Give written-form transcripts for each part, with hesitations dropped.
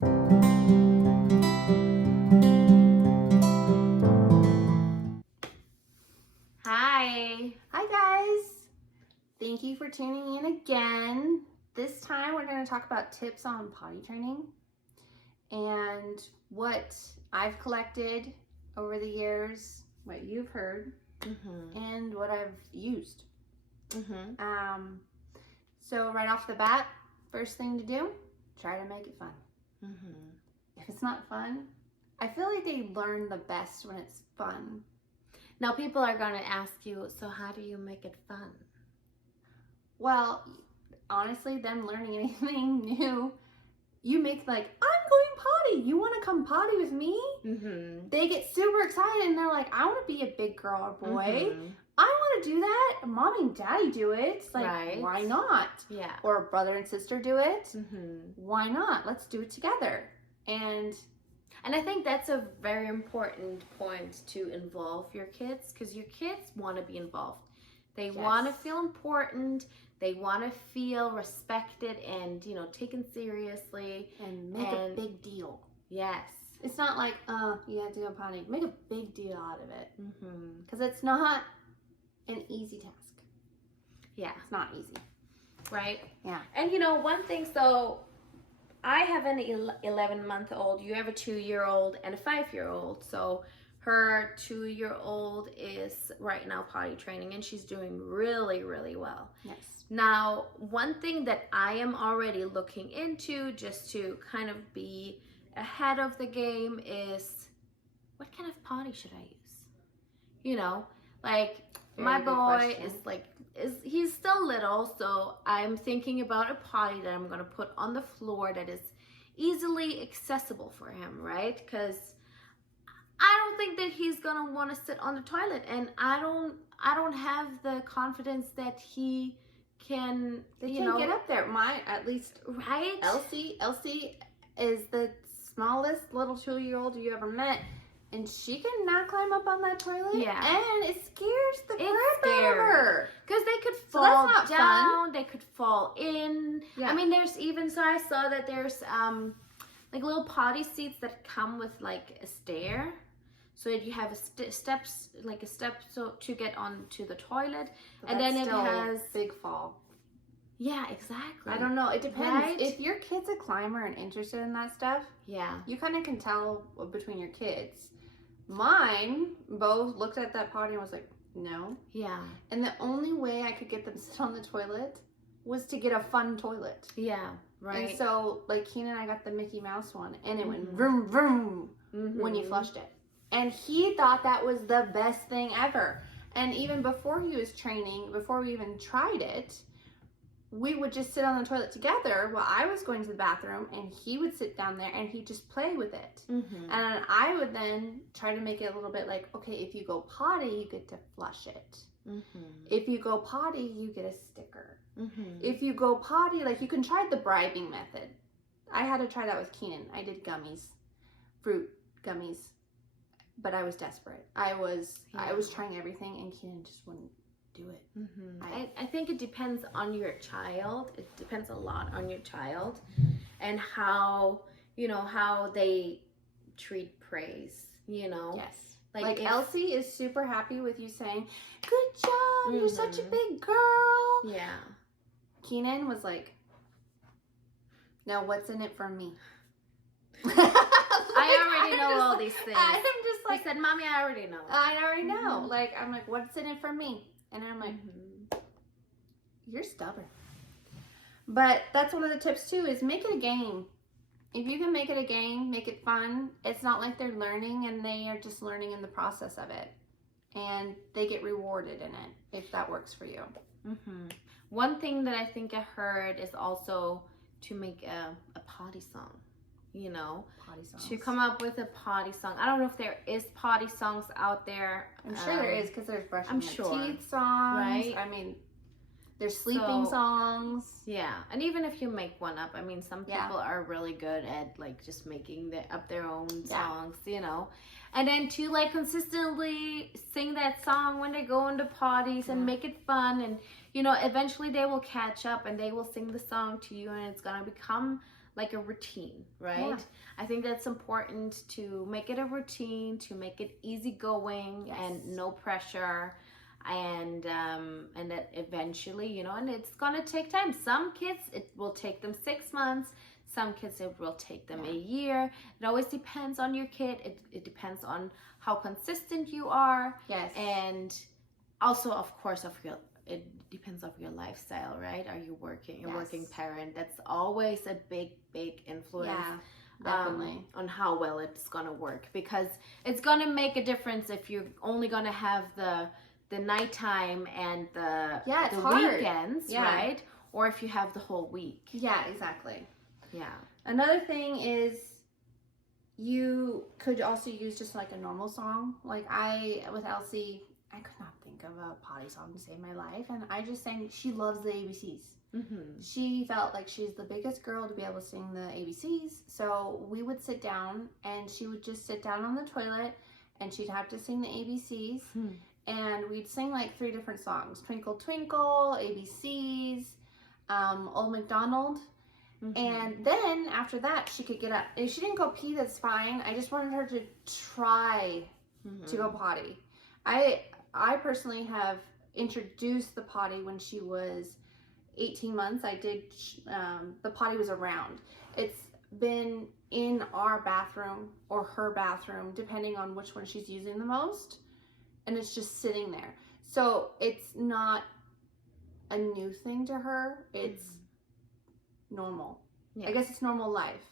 Hi. Hi guys. Thank you for tuning in again. This time we're going to talk about tips on potty training and what I've collected over the years, what you've heard, and what I've used. So right off the bat, first thing to do, try to make it fun. If it's not fun, I feel like they learn the best when it's fun. Now people are going to ask you, so how do you make it fun? Well, honestly, them learning anything new, you make like, I'm going potty. You want to come potty with me? They get super excited and they're like, I want to be a big girl or boy. I want to do that. Mommy and daddy do it. It's like, why not? Yeah. Or brother and sister do it. Why not? Let's do it together. And I think that's a very important point to involve your kids, because your kids want to be involved. They want to feel important. They want to feel respected and, taken seriously. And make a big deal. Yes. It's not like, you have to go potty. Make a big deal out of it. Because it's not an easy task. Yeah. It's not easy. Right? Yeah. And one thing, so I have an 11-month-old. You have a 2-year-old and a 5-year-old. So her 2-year-old is right now potty training, and she's doing really, really well. Yes. Now, one thing that I am already looking into, just to kind of be ahead of the game, is what kind of potty should I use? My boy he's still little, so I'm thinking about a potty that I'm going to put on the floor that is easily accessible for him, right? Because I don't think that he's going to want to sit on the toilet, and I don't have the confidence that he can, can't get up there. At least, right? Elsie is the smallest little 2-year-old you ever met. And she can not climb up on that toilet. Yeah. And it scares the crap out of her. Because they could fall down. They could fall in. Yeah. I mean, I saw that there's like little potty seats that come with like a stair. So you have a step so to get onto the toilet. But and then it has big fall. Yeah, exactly. I don't know. It depends. Right? If your kid's a climber and interested in that stuff, you kind of can tell between your kids. Mine both looked at that potty and was like, no. Yeah. And the only way I could get them to sit on the toilet was to get a fun toilet. Yeah, right. And so, like, Keenan and I got the Mickey Mouse one, and it went vroom, vroom when you flushed it. And he thought that was the best thing ever. And even before he was training, before we even tried it, we would just sit on the toilet together while I was going to the bathroom, and he would sit down there and he'd just play with it. And I would then try to make it a little bit like, okay, if you go potty, you get to flush it. If you go potty, you get a sticker. If you go potty, like, you can try the bribing method. I had to try that with Keenan. I did gummies, fruit gummies, but I was desperate. I was trying everything, and Keenan just wouldn't do it. I think it depends on your child. It depends a lot on your child and how they treat praise, Yes. Like Elsie is super happy with you saying, good job, you're such a big girl. Yeah. Keenan was like, now what's in it for me? I already know all these things. I'm just like, he said, Mommy, I already know. I already know. Like, I'm like, what's in it for me? And I'm like, you're stubborn. But that's one of the tips too, is make it a game. If you can make it a game, make it fun. It's not like they're learning, and they are just learning in the process of it. And they get rewarded in it, if that works for you. One thing that I think I heard is also to make a potty song. Potty songs. To come up with a potty song. I don't know if there is potty songs out there. I'm sure there is, because there's brushing your teeth songs. Right? I mean, there's sleeping songs. Yeah, and even if you make one up, I mean, some people are really good at like just making up their own songs, And then to like consistently sing that song when they go into potties and make it fun, and eventually they will catch up and they will sing the song to you, and it's gonna become like a routine, right? Yeah. I think that's important to make it a routine, to make it easygoing Yes. and no pressure. And that eventually, you know, and it's gonna take time. Some kids, it will take them 6 months. Some kids, it will take them a year. It always depends on your kid. It depends on how consistent you are. Yes. And also, of course, it depends on your lifestyle, right? Are you working, a working parent? That's always a big influence. Yeah, definitely. On how well it's gonna work, because it's gonna make a difference if you're only gonna have the nighttime and the weekends, right? Or if you have the whole week. Yeah, exactly. Yeah. Another thing is you could also use just like a normal song. Like with Elsie, I could not think of a potty song to save my life, and I just sang. She loves the ABCs. Mm-hmm. She felt like she's the biggest girl to be able to sing the ABCs. So we would sit down, and she would just sit down on the toilet, and she'd have to sing the ABCs. Hmm. And we'd sing like 3 different songs: Twinkle Twinkle, ABCs, Old MacDonald. Mm-hmm. And then after that, she could get up. If she didn't go pee, that's fine. I just wanted her to try to go potty. I personally have introduced the potty when she was 18 months. I did, the potty was around. It's been in our bathroom or her bathroom, depending on which one she's using the most. And it's just sitting there. So it's not a new thing to her. It's normal. Yeah. I guess it's normal life.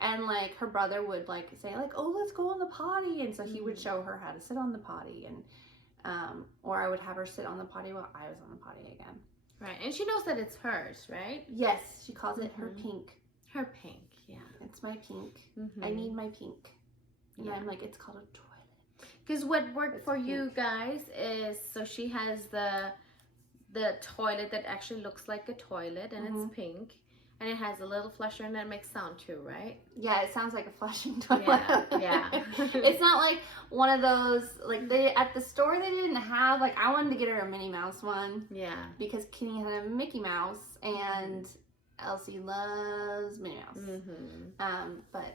And like her brother would like say like, oh, let's go on the potty. And so he would show her how to sit on the potty, and or I would have her sit on the potty while I was on the potty again. Right. And she knows that it's hers, right? Yes. She calls it her pink. Her pink, yeah. It's my pink. I need my pink. And I'm like, it's called a toilet. Because what worked for you guys is, so she has the toilet that actually looks like a toilet, and it's pink, and it has a little flusher, and that makes sound too, right? Yeah, it sounds like a flushing toilet. Yeah. It's not like one of those, like they at the store they didn't have, like I wanted to get her a Minnie Mouse one. Yeah. Because Kenny had a Mickey Mouse, and Elsie loves Minnie Mouse. But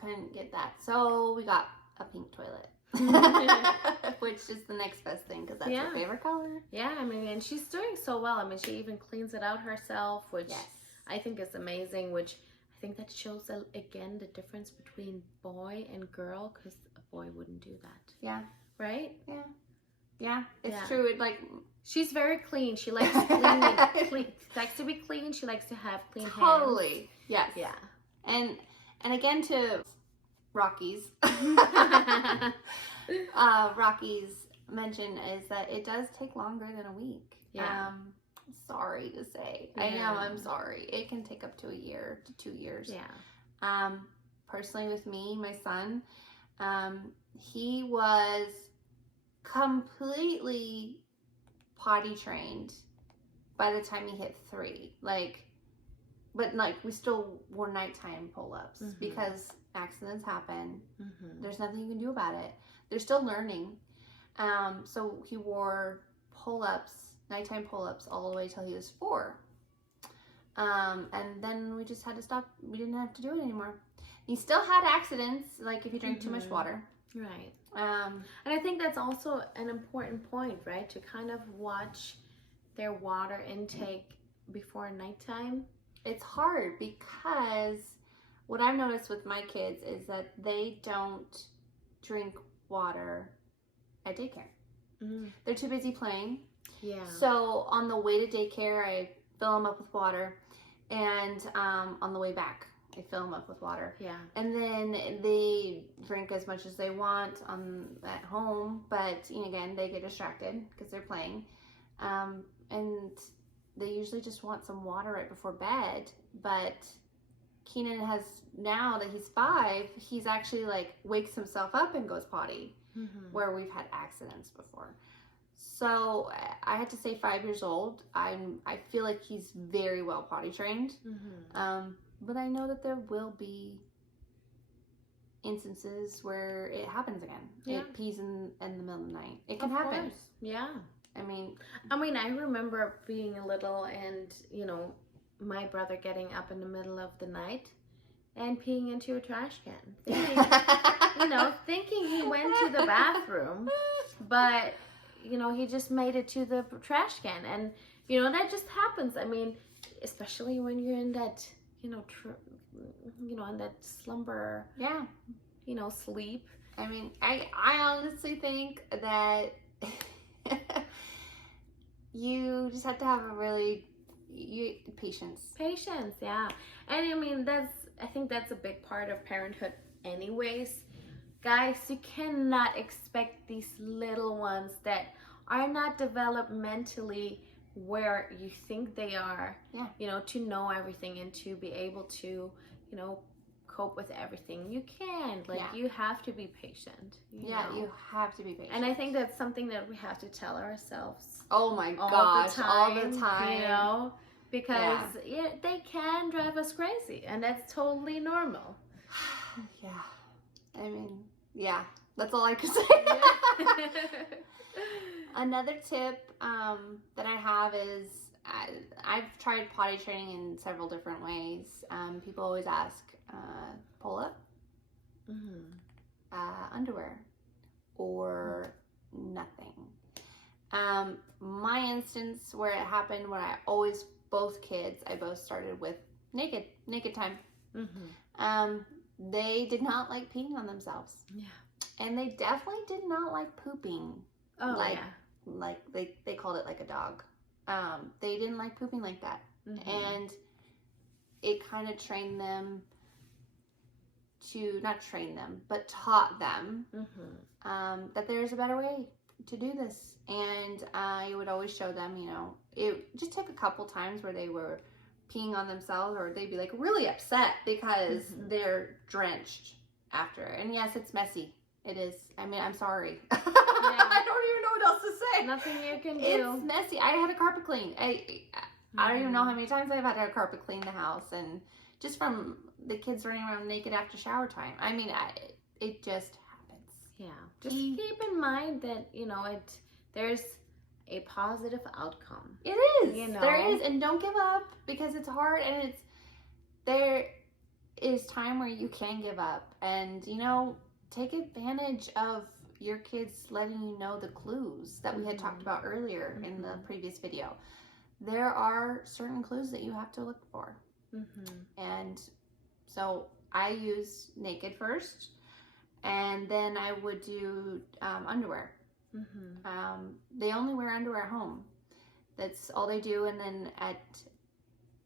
couldn't get that, so we got a pink toilet. Which is the next best thing, because that's her favorite color. Yeah, I mean, and she's doing so well. I mean, she even cleans it out herself, which I think is amazing, which I think that shows again the difference between boy and girl, because a boy wouldn't do that. Yeah. Right? Yeah, it's true. It like, she's very clean. She likes likes to be clean. She likes to have clean hands. Totally. Yes. Yeah. And again, to Rocky's Rocky's mention is that it does take longer than a week. Yeah. Sorry to say. Yeah. I know, I'm sorry. It can take up to a year to 2 years. Yeah. Personally with me, my son, he was completely potty trained by the time he hit 3. But we still wore nighttime pull-ups because accidents happen. There's nothing you can do about it. They're still learning. So he wore pull-ups, nighttime pull-ups, all the way till he was 4. And then we just had to stop. We didn't have to do it anymore. He still had accidents, like if you drink too much water. Right. And I think that's also an important point, right? To kind of watch their water intake before nighttime. It's hard because what I've noticed with my kids is that they don't drink water at daycare. They're too busy playing. Yeah. So on the way to daycare, I fill them up with water, and on the way back, I fill them up with water. Yeah. And then they drink as much as they want at home, but again, they get distracted because they're playing, and they usually just want some water right before bed. But Keenan has, now that he's 5, he's actually wakes himself up and goes potty, where we've had accidents before. So I had to say 5 years old. I feel like he's very well potty trained. But I know that there will be instances where it happens again. Yeah. It pees in the middle of the night. It can happen. Course. Yeah. I mean, I remember being little and, my brother getting up in the middle of the night and peeing into a trash can. Thinking, thinking he went to the bathroom, but, he just made it to the trash can. And, that just happens. I mean, especially when you're in that, in that slumber, sleep. I mean, I honestly think that you just have to have patience. Patience, yeah. And I mean, I think that's a big part of parenthood anyways. Guys, you cannot expect these little ones that are not developmentally where you think they are, to know everything and to be able to, cope with everything. You can't. You have to be patient. You have to be patient. And I think that's something that we have to tell ourselves. Oh my gosh, all the time. Because they can drive us crazy, and that's totally normal. Yeah. I mean, that's all I can say. Another tip that I have is I've tried potty training in several different ways. People always ask, pull-up, underwear, or nothing. My instance where it happened, where both kids started with naked time. They did not like peeing on themselves. Yeah. And they definitely did not like pooping. Oh, like they called it like a dog. They didn't like pooping like that. And it kind of taught them that there's a better way to do this. And I would always show them, it just took a couple times where they were peeing on themselves, or they'd be like really upset because they're drenched after. And yes, it's messy. It is. I mean, I'm sorry. I don't even know what else to say. Nothing you can do. It's messy. I had a carpet clean. I don't even know how many times I've had to carpet clean the house, and just from the kids running around naked after shower time. I mean, it just happens. Yeah. Just keep in mind that, there's a positive outcome. It is. There is. And don't give up, because it's hard, and there is time where you can give up. And, take advantage of your kids letting you know the clues that we had talked about earlier in the previous video. There are certain clues that you have to look for. And so I use naked first, and then I would do underwear. They only wear underwear at home. That's all they do. And then at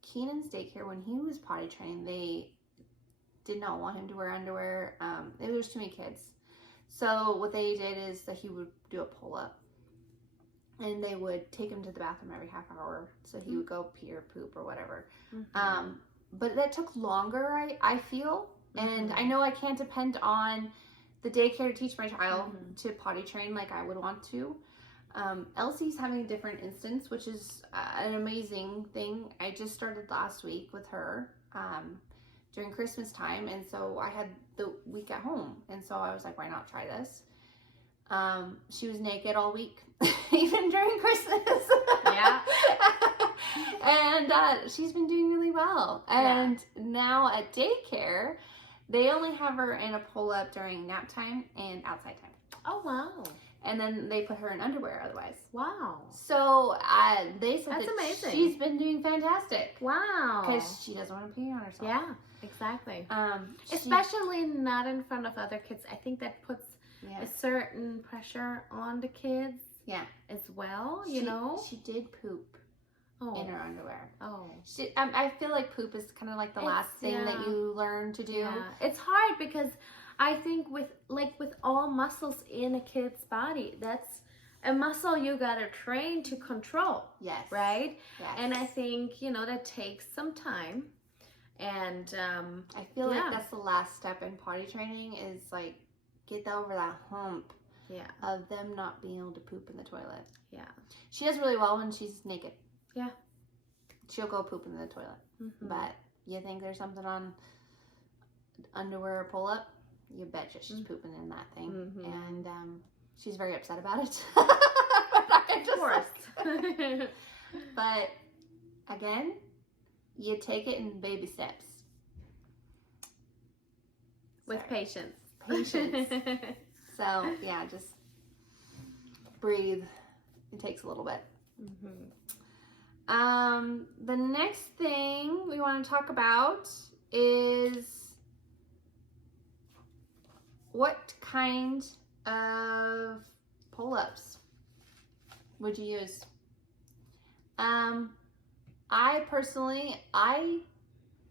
Keenan's daycare, when he was potty trained, they did not want him to wear underwear. There was too many kids. So what they did is that he would do a pull-up, and they would take him to the bathroom every half hour. So he would go pee or poop or whatever. But that took longer, I feel. And I know I can't depend on the daycare to teach my child to potty train like I would want to. Elsie's having a different instance, which is an amazing thing. I just started last week with her during Christmas time, and so I had the week at home, and so I was like, why not try this? She was naked all week, even during Christmas. Yeah. And she's been doing really well. And now at daycare, they only have her in a pull-up during nap time and outside time. Oh, wow. And then they put her in underwear otherwise. Wow. So they said that's that amazing. She's been doing fantastic. Wow. Because she doesn't want to pee on herself. Yeah, exactly. Especially not in front of other kids. I think that puts a certain pressure on the kids. Yeah. As well, you know. She did poop. In her underwear. Oh. I feel like poop is kind of like the last thing that you learn to do. Yeah. It's hard because I think with all muscles in a kid's body, that's a muscle you gotta train to control. Yes. Right? Yes. And I think, that takes some time. And I feel like that's the last step in potty training is like get over that hump of them not being able to poop in the toilet. Yeah. She does really well when she's naked. Yeah. She'll go poop in the toilet. But you think there's something on underwear or pull-up, you betcha she's pooping in that thing. And she's very upset about it. Of course. But again, you take it in baby steps. With patience. Patience. So, yeah, just breathe. It takes a little bit. The next thing we want to talk about is what kind of pull-ups would you use? I personally,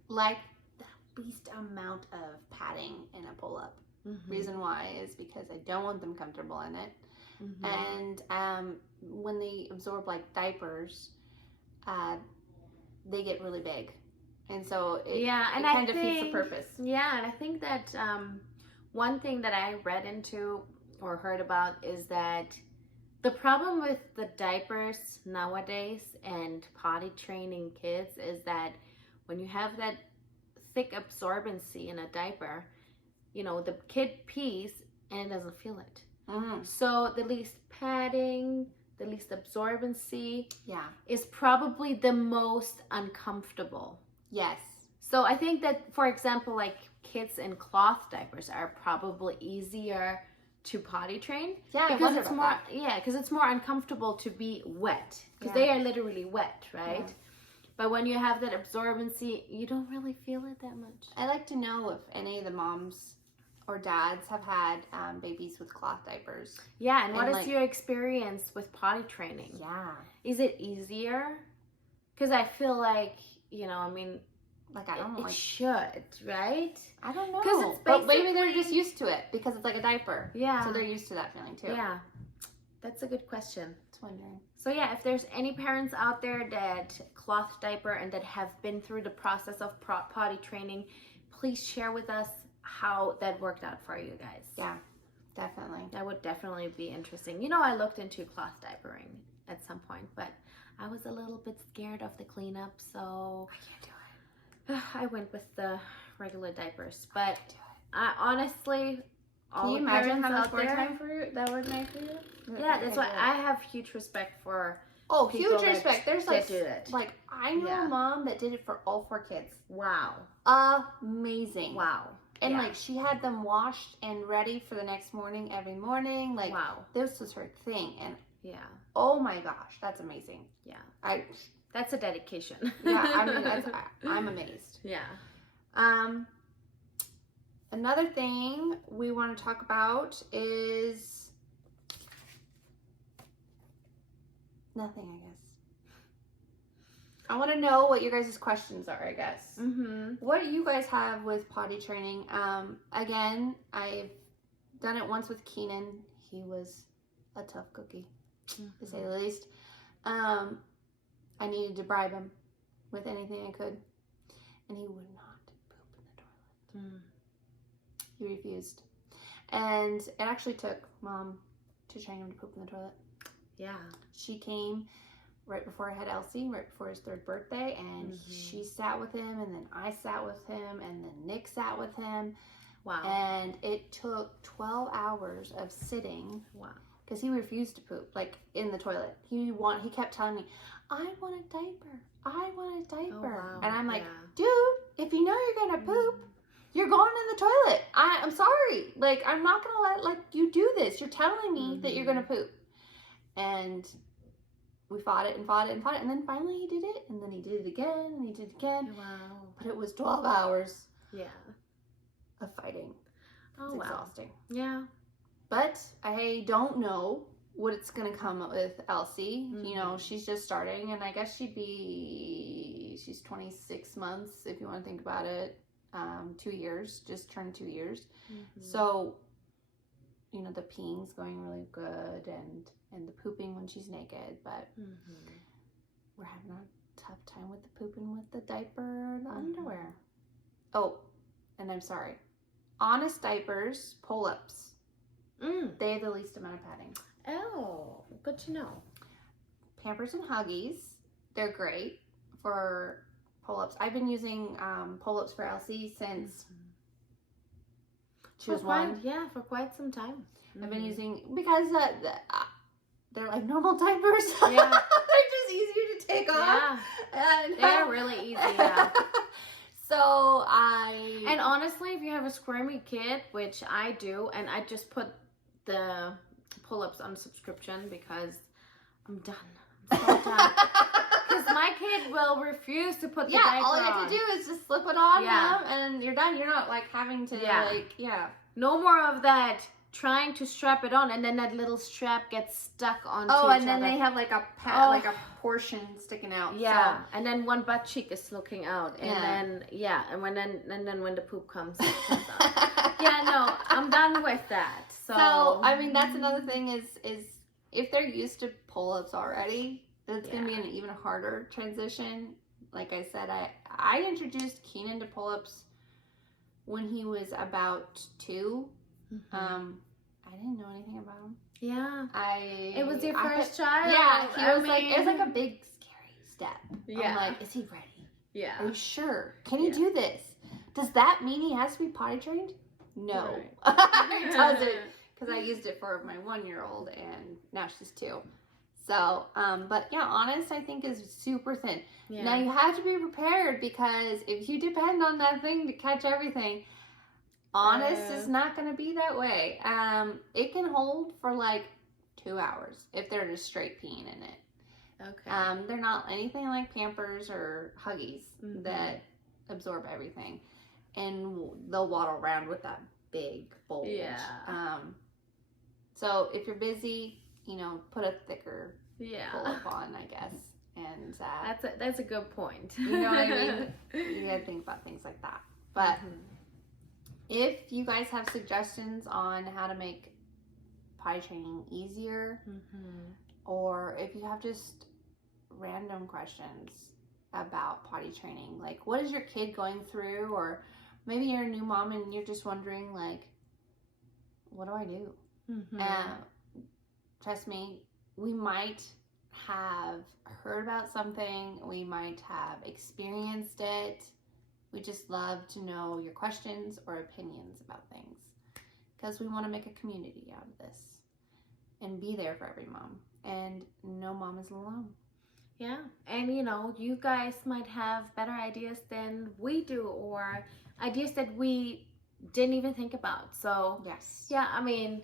like the least amount of padding in a pull-up. Reason why is because I don't want them comfortable in it. And when they absorb like diapers, they get really big. And so it kind of defeats the purpose. Yeah, and I think that one thing that I read into or heard about is that the problem with the diapers nowadays and potty training kids is that when you have that thick absorbency in a diaper, you know, the kid pees and it doesn't feel it. So the least padding, the least absorbency is probably the most uncomfortable. Yes. So I think that, for example, like kids in cloth diapers are probably easier to potty train. Yeah, because it's more because it's more uncomfortable to be wet, because they are literally wet, right? But when you have that absorbency, you don't really feel it that much. I like to know if any of the moms or dads have had babies with cloth diapers. Yeah, and what is your experience with potty training? Yeah. Is it easier? Because I feel like, you know, I mean, like I don't know, it should, right? I don't know. Because it's but maybe they're just used to it because it's like a diaper. Yeah. So they're used to that feeling too. Yeah. That's a good question. Just wondering. So yeah, if there's any parents out there that cloth diaper and that have been through the process of potty training, please share with us how that worked out for you guys. Yeah, definitely. That would definitely be interesting. You know, I looked into cloth diapering at some point, but I was a little bit scared of the cleanup, so I can't do it. I went with the regular diapers. But I honestly, can you imagine how much more time for you that would make for you? Yeah, that's why I have huge respect for. Oh, huge respect. There's like, do it. Like I know a mom that did it for all 4 kids. Wow. Amazing. Wow. And like she had them washed and ready for the next morning every morning. Like this was her thing. And oh my gosh, that's amazing. Yeah. That's a dedication. Yeah, I mean I'm amazed. Yeah. Another thing we want to talk about is nothing, I guess. I want to know what your guys' questions are, I guess. What do you guys have with potty training? Again, I've done it once with Keenan. He was a tough cookie, to say the least. I needed to bribe him with anything I could, and he would not poop in the toilet. He refused. And it actually took Mom to train him to poop in the toilet. Yeah. She came right before I had Elsie, right before his 3rd birthday, and she sat with him, and then I sat with him, and then Nick sat with him. Wow. And it took 12 hours of sitting. Wow. Because he refused to poop, like in the toilet. He kept telling me, I want a diaper. I want a diaper. Oh, wow. And I'm like, dude, if you know you're gonna poop, you're going in the toilet. I'm sorry. Like, I'm not gonna let you do this. You're telling me that you're gonna poop. And we fought it and fought it and fought it. And then finally he did it. And then he did it again. And he did it again. Wow. But it was 12 hours of fighting. Oh, It's exhausting. Yeah. But I don't know what it's going to come with Elsie. You know, she's just starting. And I guess she's 26 months, if you want to think about it. 2 years. Just turned 2 years. So, you know, the peeing's going really good. And the pooping when she's naked, but we're having a tough time with the pooping with the diaper or the underwear. Oh, and I'm sorry. Honest diapers, pull-ups. They have the least amount of padding. Oh, good to know. Pampers and Huggies, they're great for pull-ups. I've been using pull-ups for Elsie since she was 1. Yeah, for quite some time. I've been using, because they're like normal diapers. Yeah. They're just easier to take off. Yeah. And, they're really easy, yeah. So And honestly, if you have a squirmy kid, which I do, and I just put the pull-ups on subscription because I'm done. I'm so done. Because my kid will refuse to put the diaper on. all you have to do is just slip it on Yeah. them, and you're done. You're not like having to No more of that trying to strap it on, and then that little strap gets stuck onto and then they have like a like a portion sticking out. Yeah, so. and then one butt cheek is looking out, and then then when the poop comes, it comes out. Yeah, no, I'm done with that. So I mean, that's another thing is if they're used to pull-ups already, it's gonna be an even harder transition. Like I said, I introduced Keenan to pull-ups when he was about 2. I didn't know anything about him. Yeah. It was your first child. Yeah, it was like a big scary step. Yeah. I'm like, is he ready? Yeah. Are you sure? Can he do this? Does that mean he has to be potty trained? No. Right. It doesn't. Because I used it for my 1-year-old and now she's 2. So, but yeah, Honest I think is super thin. Yeah. Now you have to be prepared because if you depend on that thing to catch everything, Honest is not going to be that way. It can hold for like 2 hours if they're just straight peeing in it. Okay. They're not anything like Pampers or Huggies that absorb everything, and they'll waddle around with that big bulge. Yeah. So if you're busy, put a thicker pull-up on, I guess. And that's a good point. You know what I mean? You gotta think about things like that. But if you guys have suggestions on how to make potty training easier, or if you have just random questions about potty training, like what is your kid going through, or maybe you're a new mom and you're just wondering, like, what do I do? Trust me, we might have heard about something, we might have experienced it. We just love to know your questions or opinions about things, because we want to make a community out of this and be there for every mom, and no mom is alone. Yeah, and you guys might have better ideas than we do, or ideas that we didn't even think about. So yes, yeah, I mean,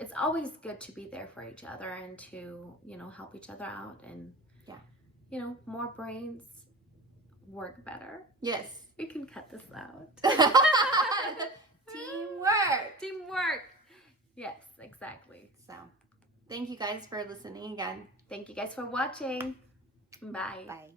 it's always good to be there for each other and to help each other out, and more brains work better. Yes, we can cut this out. Teamwork. Yes, exactly. So thank you guys for listening again. Thank you guys for watching. Bye. Bye.